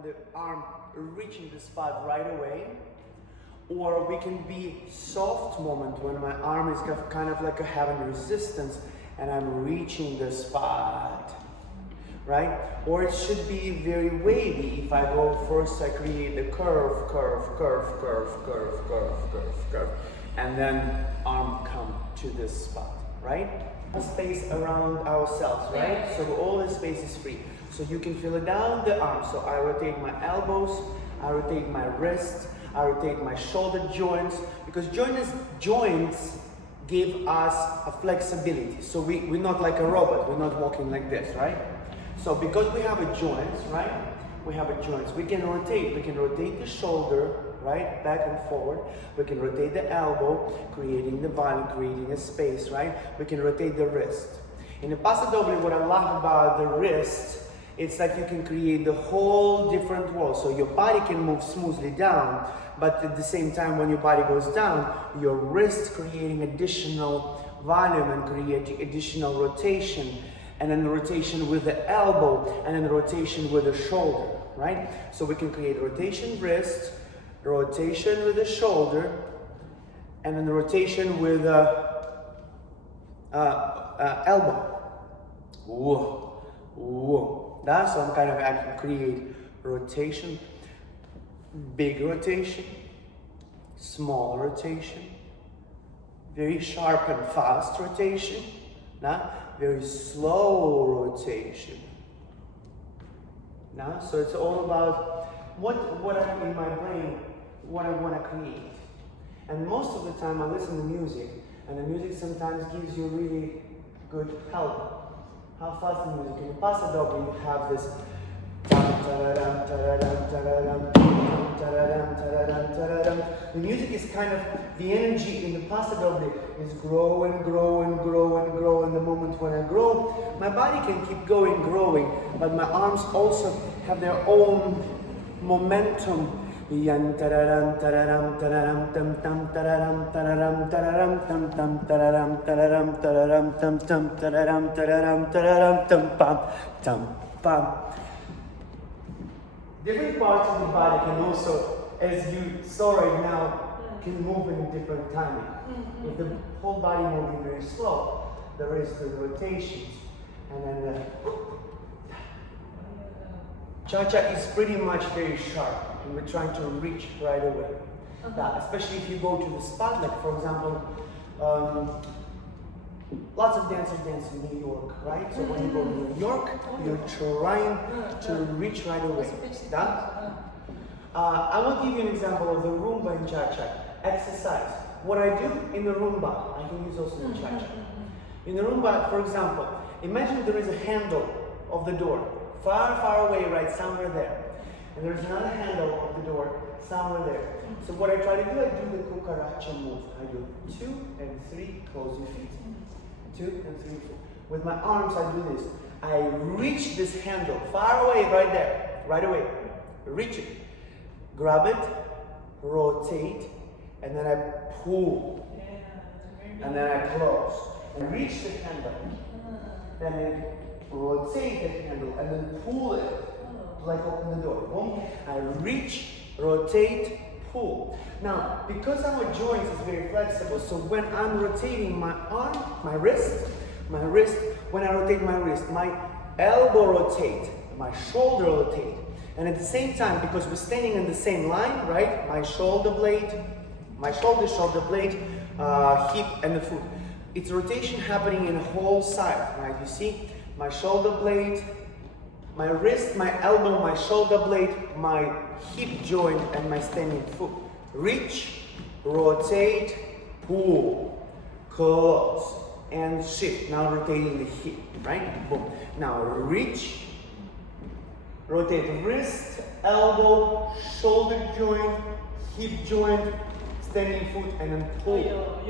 when the arm reaching the spot right away, or we can be soft moment when my arm is kind of like having resistance and I'm reaching the spot, right? Or it should be very wavy. If I go first, I create the curve, curve, curve, curve, curve, curve, curve, curve, and then arm come to this spot, right? Space around ourselves, right? So all the space is free. So you can feel it down the arm. So I rotate my elbows, I rotate my wrists, I rotate my shoulder joints, because joints give us a flexibility. So we're not like a robot, we're not walking like this, right? So because we have a joints, right? We have a joints, we can rotate the shoulder, right? Back and forward. We can rotate the elbow, creating the volume, creating a space, right? We can rotate the wrist. In the Paso Doble, what I love about the wrist, it's like you can create the whole different world. So your body can move smoothly down, but at the same time when your body goes down, your wrist creating additional volume and creating additional rotation, and then rotation with the elbow, and then rotation with the shoulder, right? So we can create rotation wrist, rotation with the shoulder, and then rotation with the elbow. Whoa, whoa. That's some kind of I can create rotation, big rotation, small rotation, very sharp and fast rotation, very slow rotation. So it's all about what I in my brain, what I want to create. And most of the time I listen to music, and the music sometimes gives you really good help. How fast the music. In the Paso Doble you have this. The music is kind of, the energy in the Paso Doble is grow and grow and grow and grow. And the moment when I grow, my body can keep going, growing, but my arms also have their own momentum. Different parts of the body can also, as you saw right now, can move in different timing. With the whole body moving very slow, there is the rotations, and then the cha-cha is pretty much very sharp, and we're trying to reach right away. Especially if you go to the spot, like for example, lots of dancers dance in New York, right? So when you go to New York, you're trying to reach right away. I will give you an example of the Rumba and Cha-Cha exercise. What I do in the Rumba, I can use also in Cha-Cha. In the Rumba, for example, imagine there is a handle of the door, far, far away, right, somewhere there. And there's another handle of the door, somewhere there. So what I try to do, I do the cucaracha move. I do 2 and 3, close your feet. 2 and 3, 4. With my arms, I do this. I reach this handle, far away, right there, right away. Reach it. Grab it, rotate, and then I pull. And then I close. And reach the handle. And then rotate the handle, and then pull it. Like open the door. Boom. I reach, rotate, pull. Now, because our joints is very flexible, so when I'm rotating my arm, my wrist, when I rotate my wrist, my elbow rotate, my shoulder rotate. And at the same time, because we're standing in the same line, right? My shoulder blade, hip and the foot. It's rotation happening in the whole side, right? You see? My shoulder blade, my wrist, my elbow, my shoulder blade, my hip joint, and my standing foot. Reach, rotate, pull, close, and shift. Now rotating the hip, right? Boom. Now reach, rotate wrist, elbow, shoulder joint, hip joint, standing foot, and then pull.